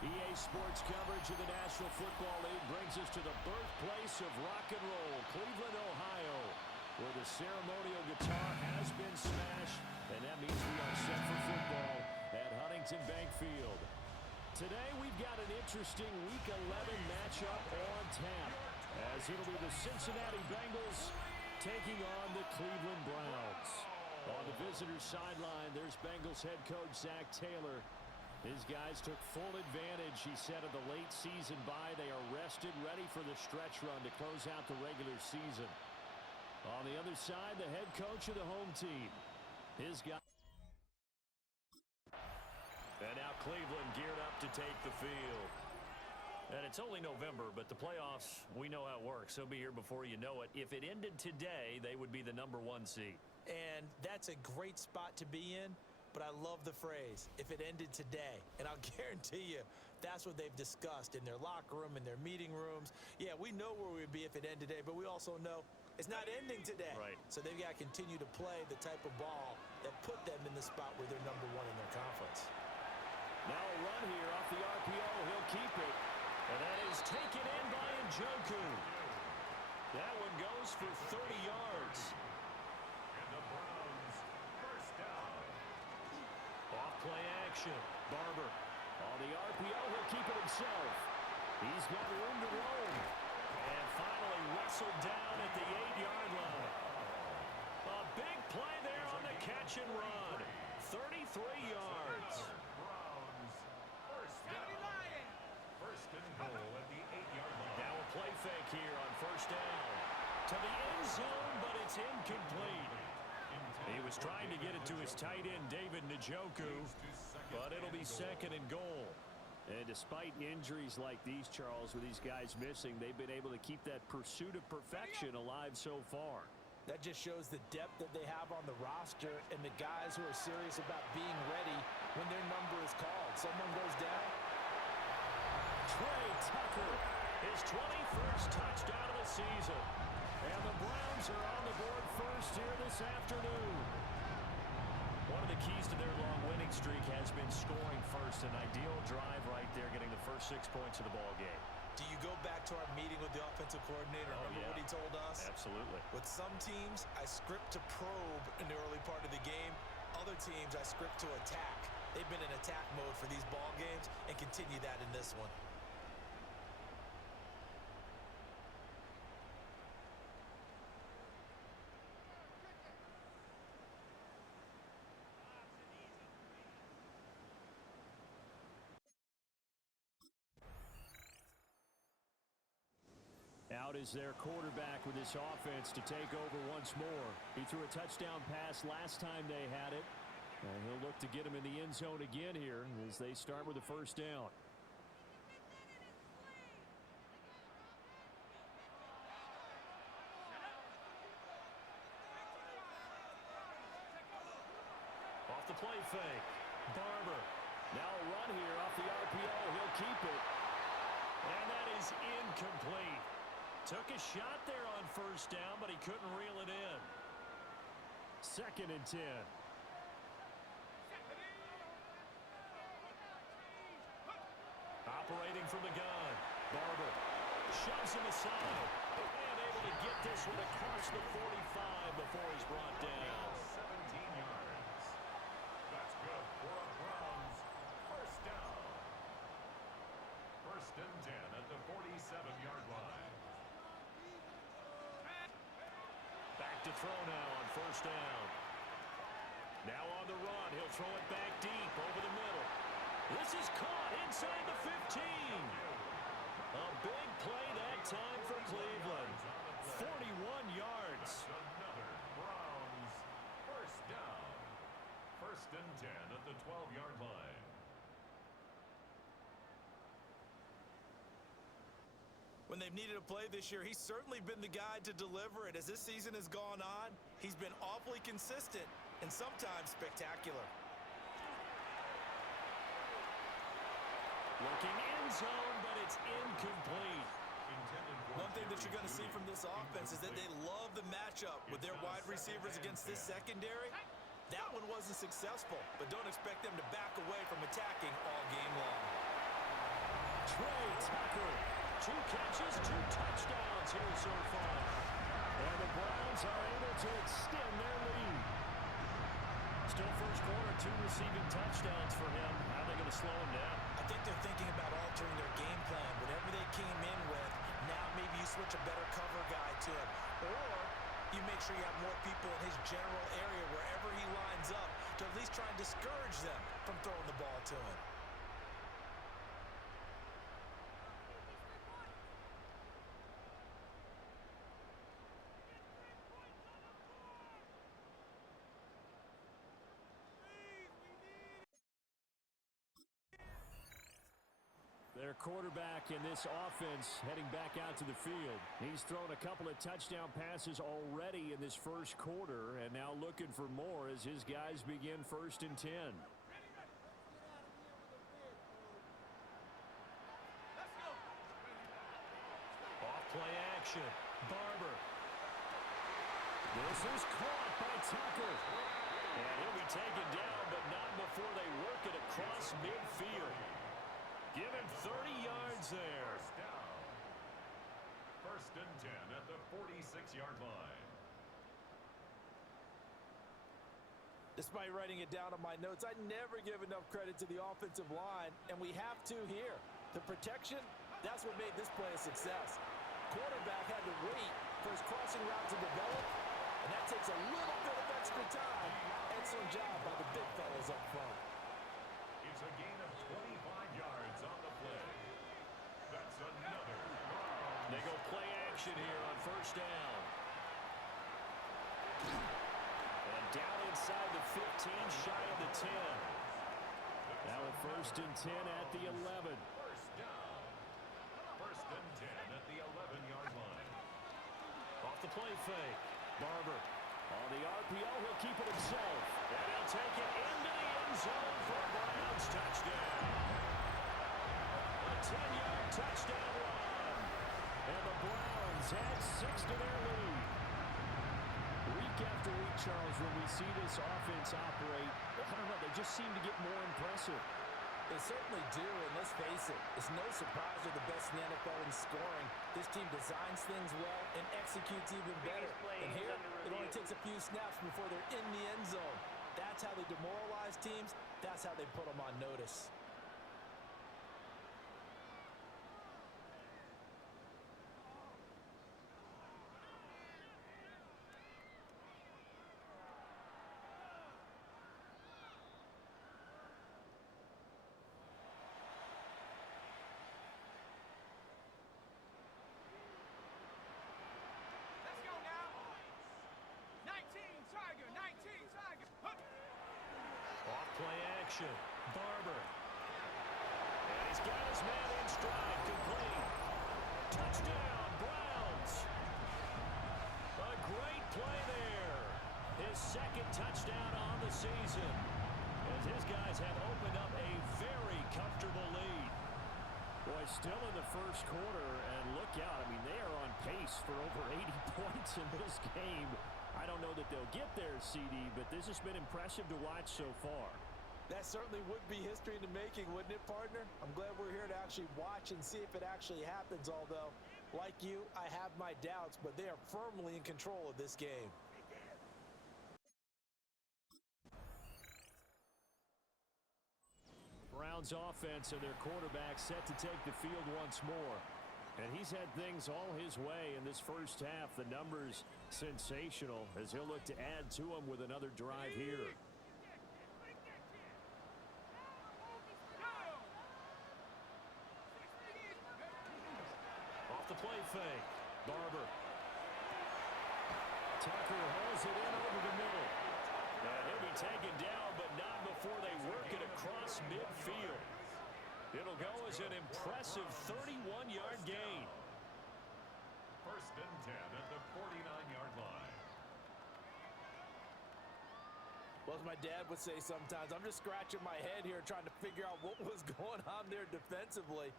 EA Sports coverage of the National Football League brings us to the birthplace of rock and roll, Cleveland, Ohio, where the ceremonial guitar has been smashed, and that means we are set for football at Huntington Bank Field. Today we've got an interesting Week 11 matchup on tap, as it'll be the Cincinnati Bengals taking on the Cleveland Browns. On the visitors' sideline, there's Bengals head coach Zach Taylor. His guys took full advantage, he said, of the late season bye. They are rested, ready for the stretch run to close out the regular season. On the other side, the head coach of the home team. His guy. And now Cleveland geared up to take the field. And it's only November, but the playoffs, we know how it works. They'll be here before you know it. If it ended today, they would be the #1 seed. And that's a great spot to be in. But I love the phrase, if it ended today. And I'll guarantee you, that's what they've discussed in their locker room, in their meeting rooms. Yeah, we know where we'd be if it ended today, but we also know it's not ending today. Right. So they've got to continue to play the type of ball that put them in the spot where they're #1 in their conference. Now a run here off the RPO. He'll keep it. And that is taken in by Njoku. That one goes for 30 yards. And the Browns, first down. Off play action. Barber. On the RPO, he'll keep it himself. He's got room to roam. And finally wrestled down at the 8-yard line. A big play there on the catch and run. 33 yards. Browns, first down. First and goal at the 8-yard line. Now a play fake here on first down. To the end zone, but it's incomplete. He was trying to get it to his tight end, David Njoku, but it'll be second and goal. And despite injuries like these, Charles, with these guys missing, they've been able to keep that pursuit of perfection alive so far. That just shows the depth that they have on the roster and the guys who are serious about being ready when their number is called. Someone goes down. Trey Tucker, his 21st touchdown of the season. And the Browns are on the board first here this afternoon. One of the keys to their long winning streak has been scoring first. An ideal drive right there, getting the first 6 points of the ball game. Do you go back to our meeting with the offensive coordinator? Remember what he told us? Absolutely. With some teams, I script to probe in the early part of the game. Other teams, I script to attack. They've been in attack mode for these ball games and continue that in this one. Out is their quarterback with this offense to take over once more. He threw a touchdown pass last time they had it. And he'll look to get him in the end zone again here as they start with the first down. Off the play fake. Barber. Now a run here off the RPO. He'll keep it. And that is incomplete. Took a shot there on first down, but he couldn't reel it in. Second and 10. Operating from the gun. Barber shoves him aside. And able to get this one across the 45 before he's brought down. 17 yards. That's good for a Browns first down. First and 10 at the 47-yard line. Back to throw now on first down. Now on the run. He'll throw it back deep over the middle. This is caught inside the 15. A big play that time for Cleveland. 41 yards. Another Browns first down. First and 10 at the 12-yard line. When they've needed a play this year, he's certainly been the guy to deliver it. As this season has gone on, he's been awfully consistent and sometimes spectacular. Looking end zone, but it's incomplete. One thing that you're going to see from this offense is that they love the matchup with their wide receivers against this secondary. That one wasn't successful, but don't expect them to back away from attacking all game long. Trey Tucker. 2 catches, 2 touchdowns here so far. And the Browns are able to extend their lead. Still first quarter, 2 receiving touchdowns for him. How are they going to slow him down? I think they're thinking about altering their game plan. Whatever they came in with, now maybe you switch a better cover guy to him. Or you make sure you have more people in his general area wherever he lines up to at least try and discourage them from throwing the ball to him. Their quarterback in this offense heading back out to the field. He's thrown a couple of touchdown passes already in this first quarter and now looking for more as his guys begin 1st and 10. Off play action. Barber. This is caught by Tucker. And he'll be taken down, but not before they work it across midfield. Give him 30 yards there. First down. 1st and 10 at the 46-yard line. Despite writing it down on my notes, I never give enough credit to the offensive line, and we have to here. The protection, that's what made this play a success. Quarterback had to wait for his crossing route to develop, and that takes a little bit of extra time. Excellent job by the big fellas up front. It's a gain of 25 yards on the play. That's another. They go play action here on 1st down. And down inside the 15, shy of the 10. Now a 1st and 10 at the 11. First down. 1st and 10 at the 11-yard line. Off the play fake. Barber on the RPO, he'll keep it himself. And he'll take it into the end zone for a Browns touchdown. A 10-yard touchdown run. And the Browns add 6 to their lead. Week after week, Charles, when we see this offense operate, I don't know, they just seem to get more impressive. They certainly do, and let's face it, it's no surprise they're the best in the NFL in scoring. This team designs things well and executes even better. And here, it only takes a few snaps before they're in the end zone. That's how they demoralize teams. That's how they put them on notice. Play action. Barber. And he's got his man in stride, complete. Touchdown, Browns. A great play there. His 2nd touchdown on the season. As his guys have opened up a very comfortable lead. Boy, still in the first quarter, and look out. I mean, they are on pace for over 80 points in this game. I don't know that they'll get there, CD, but this has been impressive to watch so far. That certainly would be history in the making, wouldn't it, partner? I'm glad we're here to actually watch and see if it actually happens, although, like you, I have my doubts, but they are firmly in control of this game. Browns offense and their quarterback set to take the field once more. And he's had things all his way in this first half. The numbers sensational as he'll look to add to them with another drive here. Off the play fake. Barber. Tucker hauls it in over the middle. And he'll be taken down, but not before they work it across midfield. It'll go as an impressive 31-yard gain. 1st and 10 at the 49-yard line. Well, as my dad would say sometimes, I'm just scratching my head here trying to figure out what was going on there defensively.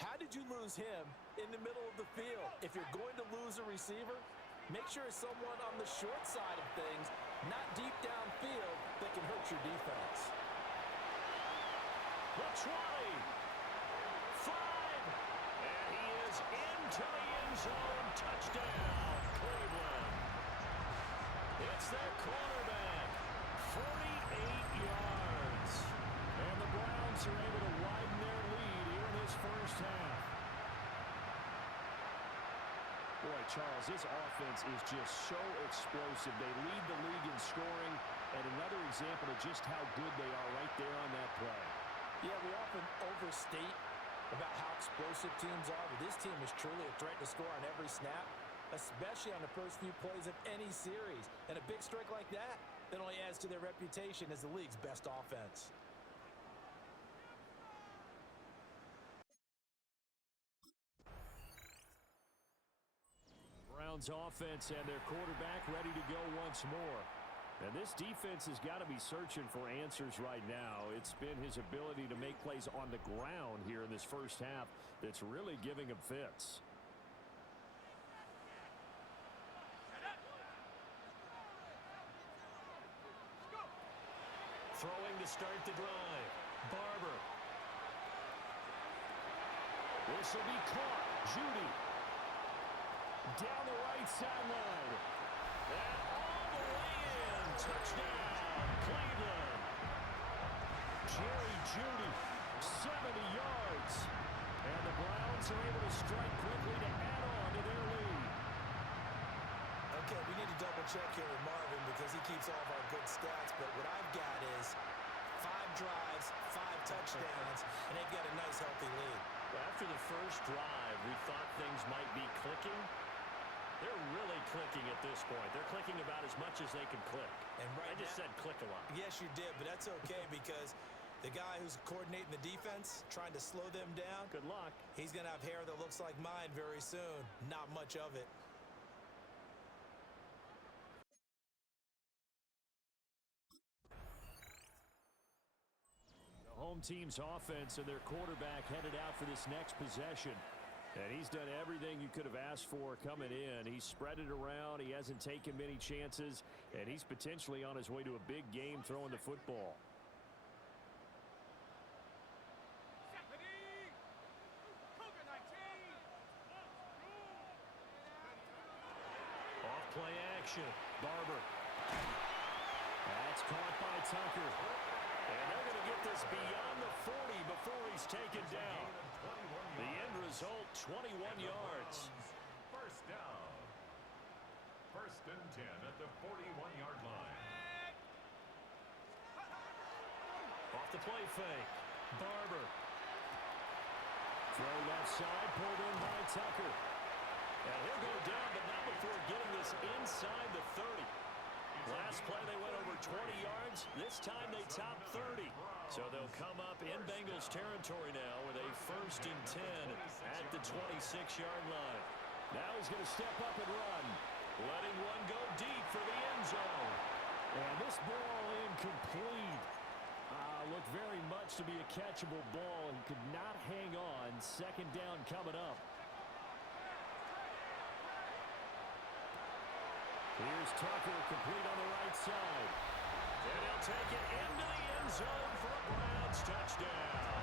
How did you lose him in the middle of the field? If you're going to lose a receiver, make sure it's someone on the short side of things, not deep downfield, that can hurt your defense. The 20, 5, zone. Touchdown, Cleveland. It's their quarterback. 48 yards. And the Browns are able to widen their lead here in this first half. Boy, Charles, this offense is just so explosive. They lead the league in scoring, and another example of just how good they are right there on that play. Yeah, we often overstate about how explosive teams are, but this team is truly a threat to score on every snap, especially on the first few plays of any series. And a big strike like that only adds to their reputation as the league's best offense. Browns offense and their quarterback ready to go once more. And this defense has got to be searching for answers right now. It's been his ability to make plays on the ground here in this first half that's really giving him fits. Throwing to start the drive. Barber. This will be caught. Judy. Down the right sideline. And all the way in. Touchdown, Cleveland. Jerry Judy, 70 yards. And the Browns are able to strike quickly to add on to their lead. Okay, we need to double check here with Marvin because he keeps all of our good stats, but what I've got is 5 drives, 5 touchdowns, and they've got a nice healthy lead. After the first drive, we thought things might be clicking. They're really clicking at this point. They're clicking about as much as they can click. And right I just said click a lot. Yes, you did, but that's okay because the guy who's coordinating the defense, trying to slow them down, Good luck. he's going to have hair that looks like mine very soon. Not much of it. The home team's offense and their quarterback headed out for this next possession. And he's done everything you could have asked for coming in. He's spread it around. He hasn't taken many chances. And he's potentially on his way to a big game throwing the football. Off play action. Barber. That's caught by Tucker. And they're going to get this beyond the 40 before he's taken down. The end result, 21 yards. First down. First and 10 at the 41-yard line. Off the play fake. Barber. Throw left side, pulled in by Tucker. And he'll go down, but not before getting this inside the 30. Last play they went over 20 yards. This time they top 30. So they'll come up in Bengals territory now with a first and 10 at the 26-yard line. Now he's going to step up and run. Letting one go deep for the end zone. And this ball incomplete. Looked very much to be a catchable ball. He could not hang on. Second down coming up. Here's Tucker, complete on the right side. And he'll take it into the end zone for a Browns touchdown.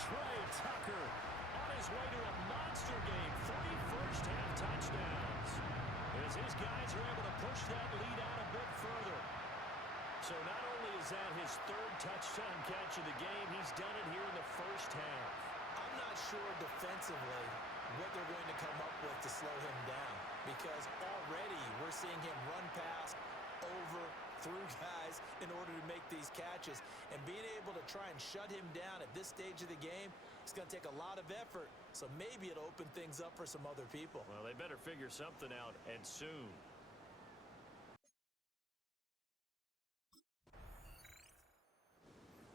Trey Tucker On his way to a monster game, 3 first-half touchdowns. As his guys are able to push that lead out a bit further. So not only is that his 3rd touchdown catch of the game, he's done it here in the first half. I'm not sure defensively what they're going to come up with to slow him down because already we're seeing him run past, over, through guys in order to make these catches. And being able to try and shut him down at this stage of the game, it's going to take a lot of effort. So maybe it'll open things up for some other people. Well, they better figure something out, and soon.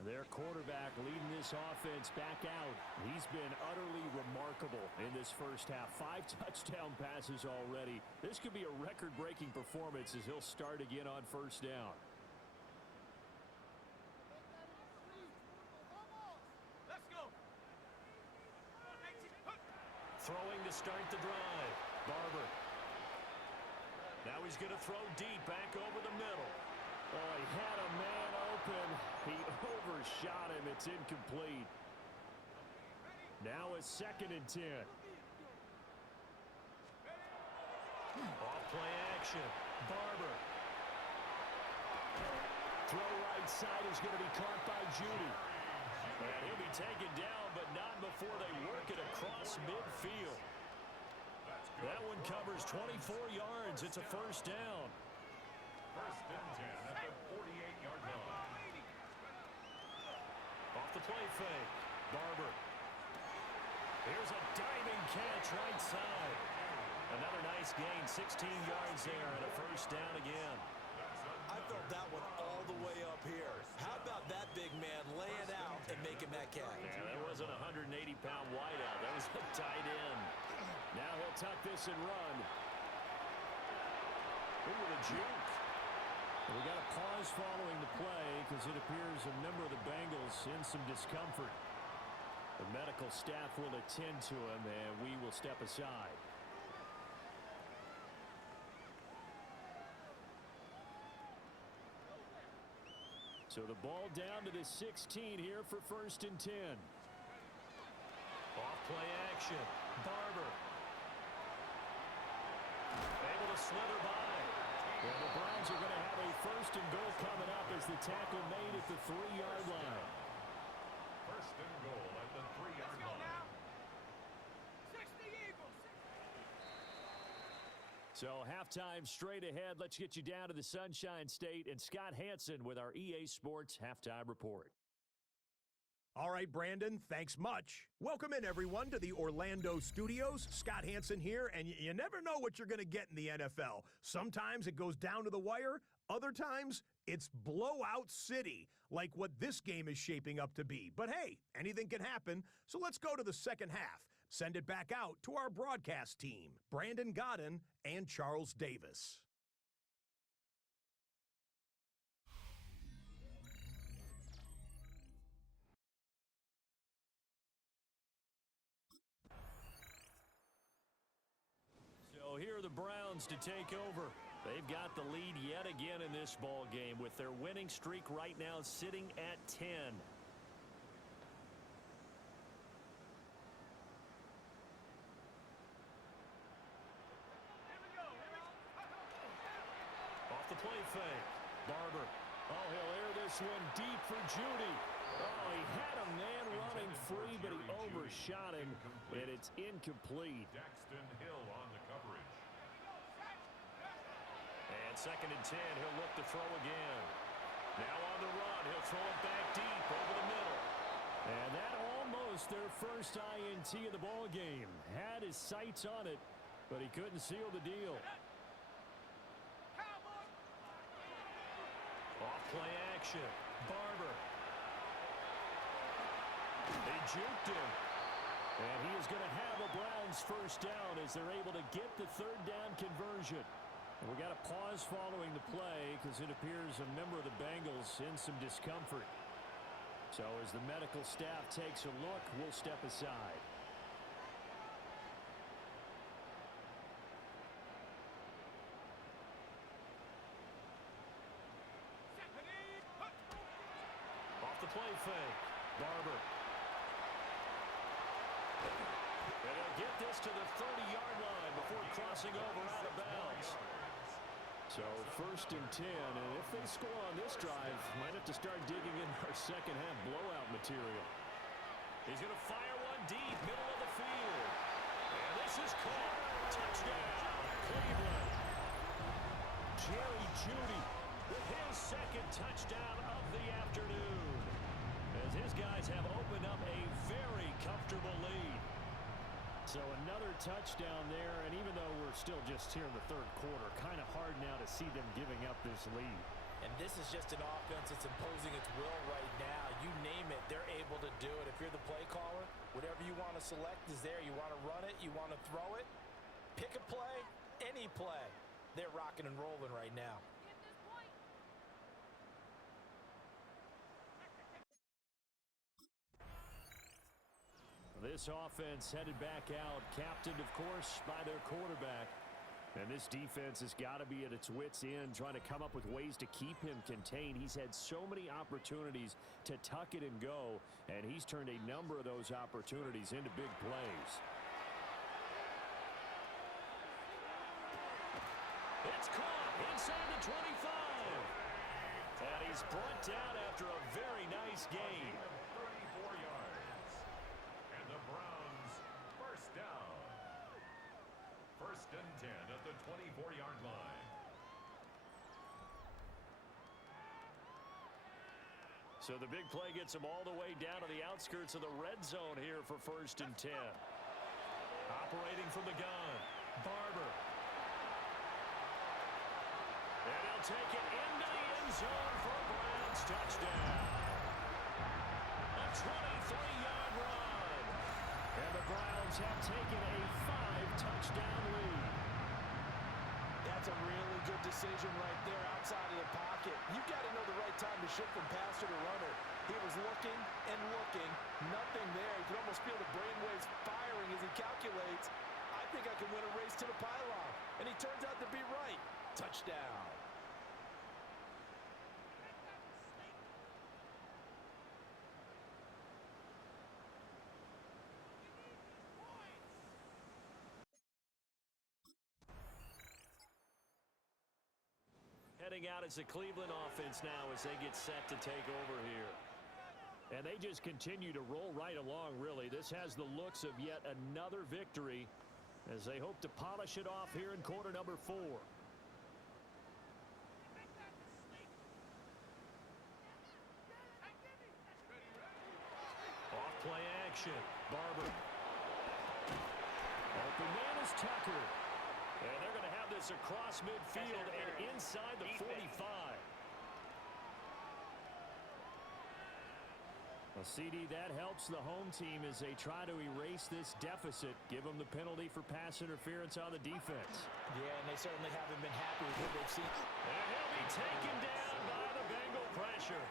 Their quarterback leading this offense back out. He's been utterly remarkable in this first half. 5 touchdown passes already. This could be a record-breaking performance as he'll start again on first down. Let's go. Throwing to start the drive. Barber. Now he's going to throw deep back over the middle. Oh, he had a man open. He overshot him. It's incomplete. Now a 2nd and 10. Play action. Barber. Throw right side is going to be caught by Judy. And he'll be taken down, but not before they work it across midfield. That one covers 24 yards. It's a first down. First and 10 at the 48-yard line. Off the play fake. Barber. Here's a diving catch right side. Another nice gain, 16 yards there, and a first down again. I felt that one all the way up here. How about that big man laying out and making that catch? Yeah, that wasn't a 180-pound wideout. That was a tight end. Now he'll tuck this and run. Ooh, with a juke. We got a pause following the play because it appears a member of the Bengals in some discomfort. The medical staff will attend to him, and we will step aside. So the ball down to the 16 here for first and 10. Off play action. Barber. Able to slither by. And the Browns are going to have a first and goal coming up as the tackle made at the 3-yard line. First and goal at the 3-yard line. So halftime straight ahead. Let's get you down to the Sunshine State and Scott Hansen with our EA Sports Halftime Report. All right, Brandon, thanks much. Welcome in, everyone, to the Orlando studios. Scott Hansen here, and you never know what you're going to get in the NFL. Sometimes it goes down to the wire. Other times, it's blowout city, like what this game is shaping up to be. But hey, anything can happen, so let's go to the second half. Send it back out to our broadcast team, Brandon Godden and Charles Davis. So here are the Browns to take over. They've got the lead yet again in this ball game with their winning streak right now sitting at 10. Off the play fake. Barber. Oh, he'll air this one deep for Judy. Oh, he had a man running free, but he overshot him, and it's incomplete. Daxton Hill on the coverage. And second and 10, he'll look to throw again. Now on the run, he'll throw it back deep over the middle. And that almost their first INT of the ball game. Had his sights on it, but he couldn't seal the deal. Off play action. Barber. They juked him. And he is going to have a Browns first down as they're able to get the third down conversion. And we got a pause following the play because it appears a member of the Bengals in some discomfort. So as the medical staff takes a look, we'll step aside. Off the play fake. Barber. And they'll get this to the 30-yard line before crossing over out of bounds. So first and 10, and if they score on this drive, might have to start digging in our second half blowout material. He's going to fire one deep, middle of the field. And this is caught. Touchdown, Cleveland. Jerry Jeudy with his second touchdown of the afternoon, as his guys have opened up a very comfortable lead. So another touchdown there, and even though we're still just here in the third quarter, kind of hard now to see them giving up this lead. And this is just an offense that's imposing its will right now. You name it, they're able to do it. If you're the play caller, whatever you want to select is there. You want to run it, you want to throw it, pick a play, any play. They're rocking and rolling right now. This offense headed back out, captained, of course, by their quarterback. And this defense has got to be at its wits' end, trying to come up with ways to keep him contained. He's had so many opportunities to tuck it and go, and he's turned a number of those opportunities into big plays. It's caught inside the 25. And he's brought down after a very nice gain. 34 yards. And the Browns first down. First and 10 at the 24-yard line. So the big play gets him all the way down to the outskirts of the red zone here for first and 10. Operating from the gun, Barber. And he'll take it into the end zone for a Browns touchdown. A 23-yard run. And the Browns have taken a 5-touchdown lead. That's a really good decision right there outside of the pocket. You've got to know the right time to shift from passer to runner. He was looking and looking. Nothing there. You can almost feel the brainwaves firing as he calculates. I think I can win a race to the pylon. And he turns out to be right. Touchdown. Heading out as the Cleveland offense now as they get set to take over here. And they just continue to roll right along, really. This has the looks of yet another victory as they hope to polish it off here in quarter number 4. Off play action. Barber. Open man is Tucker. And they're going to have this across midfield and inside the 45. A CD that helps the home team as they try to erase this deficit. Give them the penalty for pass interference on the defense. Yeah, and they certainly haven't been happy with what they've seen. And he'll be taken down by the Bengal pressure.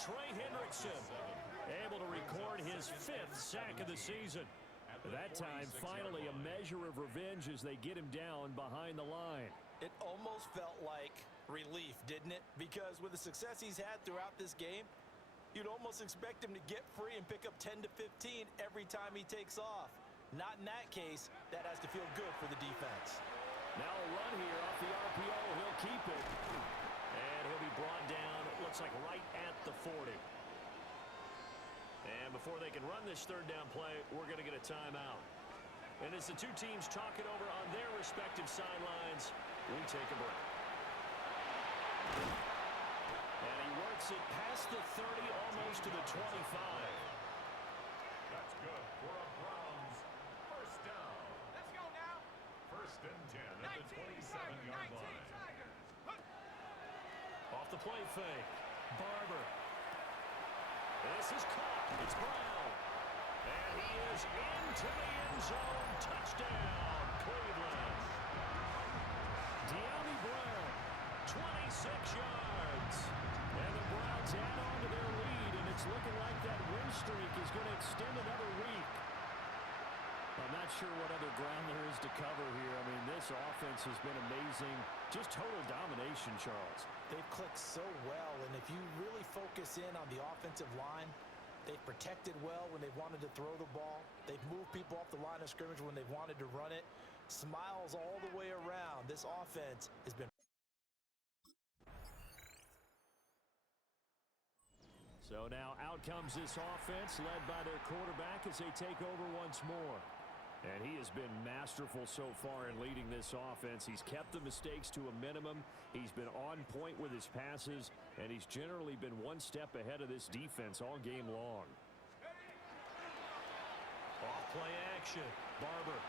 Trey Hendrickson able to record his 5th sack of the season. That time, finally, a measure of revenge as they get him down behind the line. It almost felt like relief, didn't it? Because with the success he's had throughout this game, you'd almost expect him to get free and pick up 10 to 15 every time he takes off. Not in that case. That has to feel good for the defense. Now a run here off the RPO. He'll keep it. And he'll be brought down, it looks like right at the 40. And before they can run this third down play, we're going to get a timeout. And as the two teams talk it over on their respective sidelines, we take a break. And he works it past the 30, almost to the 25. That's good for a Browns first down. Let's go now. First and 10 at the 27-yard line. Off the play fake. Barber. This is caught. It's Brown. And he is into the end zone. Touchdown, Cleveland. De'Ami Brown, 26 yards. And the Browns add on to their lead, and it's looking like that win streak is going to extend another week. I'm not sure what other ground there is to cover here. I mean, this offense has been amazing. Just total domination, Charles. They've clicked so well, and if you really focus in on the offensive line, they've protected well when they've wanted to throw the ball. They've moved people off the line of scrimmage when they've wanted to run it. Smiles all the way around. This offense has been... So now out comes this offense led by their quarterback as they take over once more. And he has been masterful so far in leading this offense. He's kept the mistakes to a minimum. He's been on point with his passes, and he's generally been one step ahead of this defense all game long. Off play action. Barber.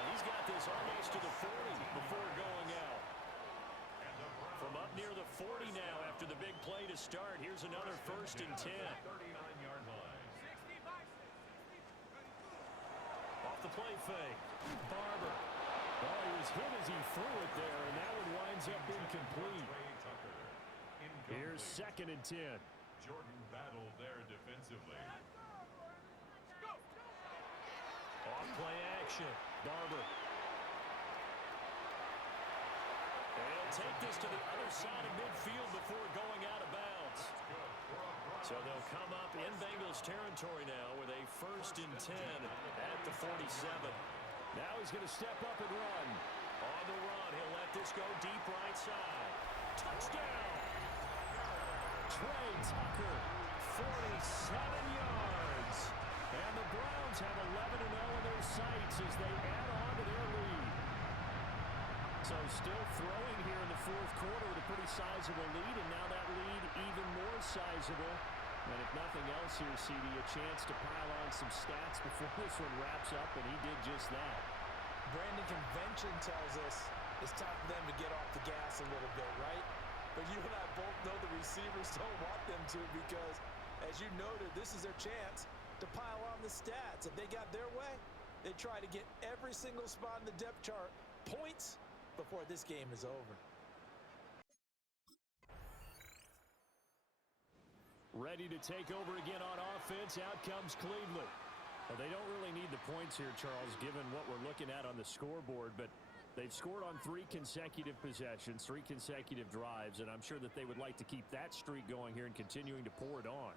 And he's got this almost to the 40 before going out. From up near the 40 now after the big play to start. Here's another first and 10. 39-yard line. Off the play fake. Barber. Oh, he was hit as he threw it there, and that one winds up incomplete. Here's second and 10. Jordan battled there defensively. Off play action. Barber. They'll take this to the other side of midfield before going out of bounds. So they'll come up in Bengals territory now with a first and 10 at the 47. Now he's going to step up and run. On the run, he'll let this go deep right side. Touchdown! Trey Tucker, 47 yards. And the Browns have 11-0 in their sights as they add on to their lead. So still throwing here in the fourth quarter with a pretty sizable lead, and now that lead even more sizable. And if nothing else here, CD, a chance to pile on some stats before this one wraps up, and he did just that. Brandon, convention tells us it's time for them to get off the gas a little bit, right? But you and I both know the receivers don't want them to because, as you noted, this is their chance to pile on the stats. If they got their way, they try to get every single spot in the depth chart points before this game is over. Ready to take over again on offense. Out comes Cleveland. Well, they don't really need the points here, Charles, given what we're looking at on the scoreboard, but they've scored on 3 consecutive possessions, 3 consecutive drives, and I'm sure that they would like to keep that streak going here and continuing to pour it on.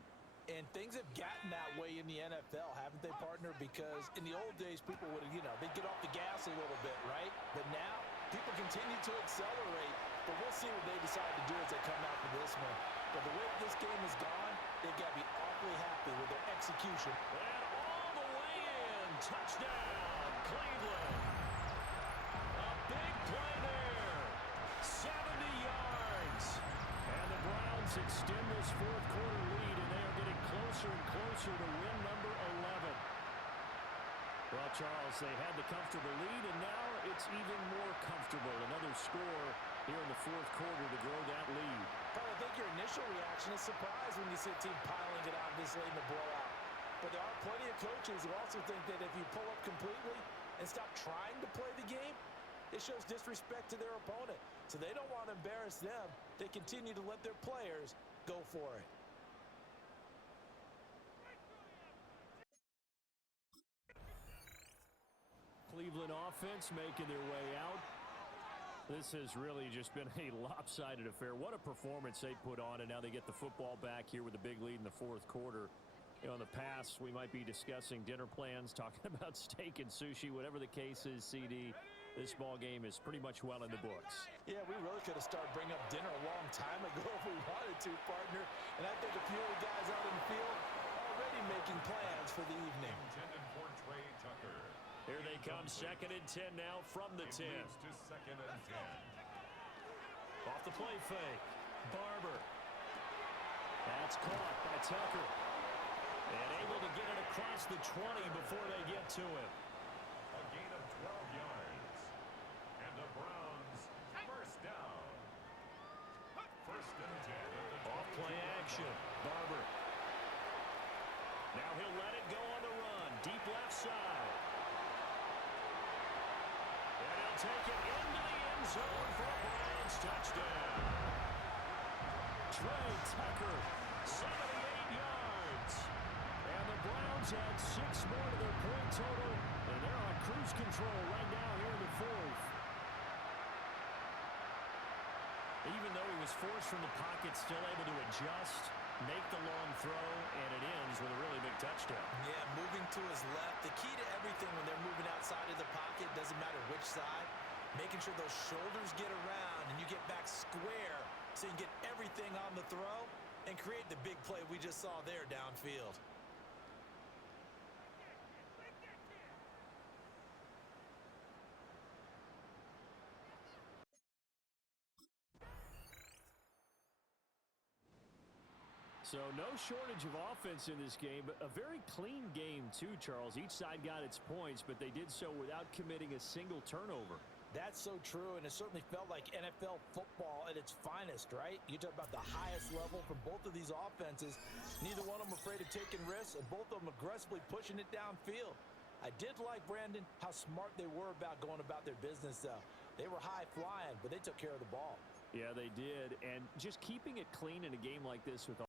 And things have gotten that way in the NFL, haven't they, partner? Because in the old days, people would, they'd get off the gas a little bit, right? But now, people continue to accelerate, but we'll see what they decide to do as they come out for this one. But the way this game has gone, they've got to be awfully happy with their execution. And all the way in, touchdown, Cleveland. A big play there, 70 yards. And the Browns extend this fourth quarter lead, and they are getting closer and closer to win number 11. Well, Charles, they had the comfortable lead, and now it's even more comfortable. Another score here in the fourth quarter to grow that lead. But I think your initial reaction is surprise when you see a team piling it on this late in the blowout. But there are plenty of coaches who also think that if you pull up completely and stop trying to play the game, it shows disrespect to their opponent. So they don't want to embarrass them. They continue to let their players go for it. Cleveland offense making their way out. This has really just been a lopsided affair. What a performance they put on, and now they get the football back here with a big lead in the fourth quarter. In the past, we might be discussing dinner plans, talking about steak and sushi, whatever the case is, CD. This ball game is pretty much well in the books. Yeah, we really could have started bringing up dinner a long time ago if we wanted to, partner. And I think a few of the guys out in the field already making plans for the evening. Intended for Trey Tucker. Here they come, 2nd and 10 now from the 10. Moves to 2nd and 10. Off the play fake. Barber. That's caught by Tucker. And able to get it across the 20 before they get to him. A gain of 12 yards. And the Browns first down. 1st and 10. Off play action. Barber. Now he'll let it go on the run. Deep left side. And he'll take it into the end zone for a Browns touchdown. Trey Tucker, 78 yards. And the Browns add 6 more to their point total, and they're on cruise control right now here in the fourth. Even though he was forced from the pocket, still able to adjust, make the long throw, and it ends with a really big touchdown. Yeah, moving to his left. The key to everything when they're moving outside of the pocket, doesn't matter which side, making sure those shoulders get around and you get back square so you can get everything on the throw and create the big play we just saw there downfield. So no shortage of offense in this game, but a very clean game too, Charles. Each side got its points, but they did so without committing a single turnover. That's so true, and it certainly felt like NFL football at its finest, right? You talk about the highest level from both of these offenses. Neither one of them afraid of taking risks, and both of them aggressively pushing it downfield. I did like, Brandon, how smart they were about going about their business, though. They were high-flying, but they took care of the ball. Yeah, they did, and just keeping it clean in a game like this with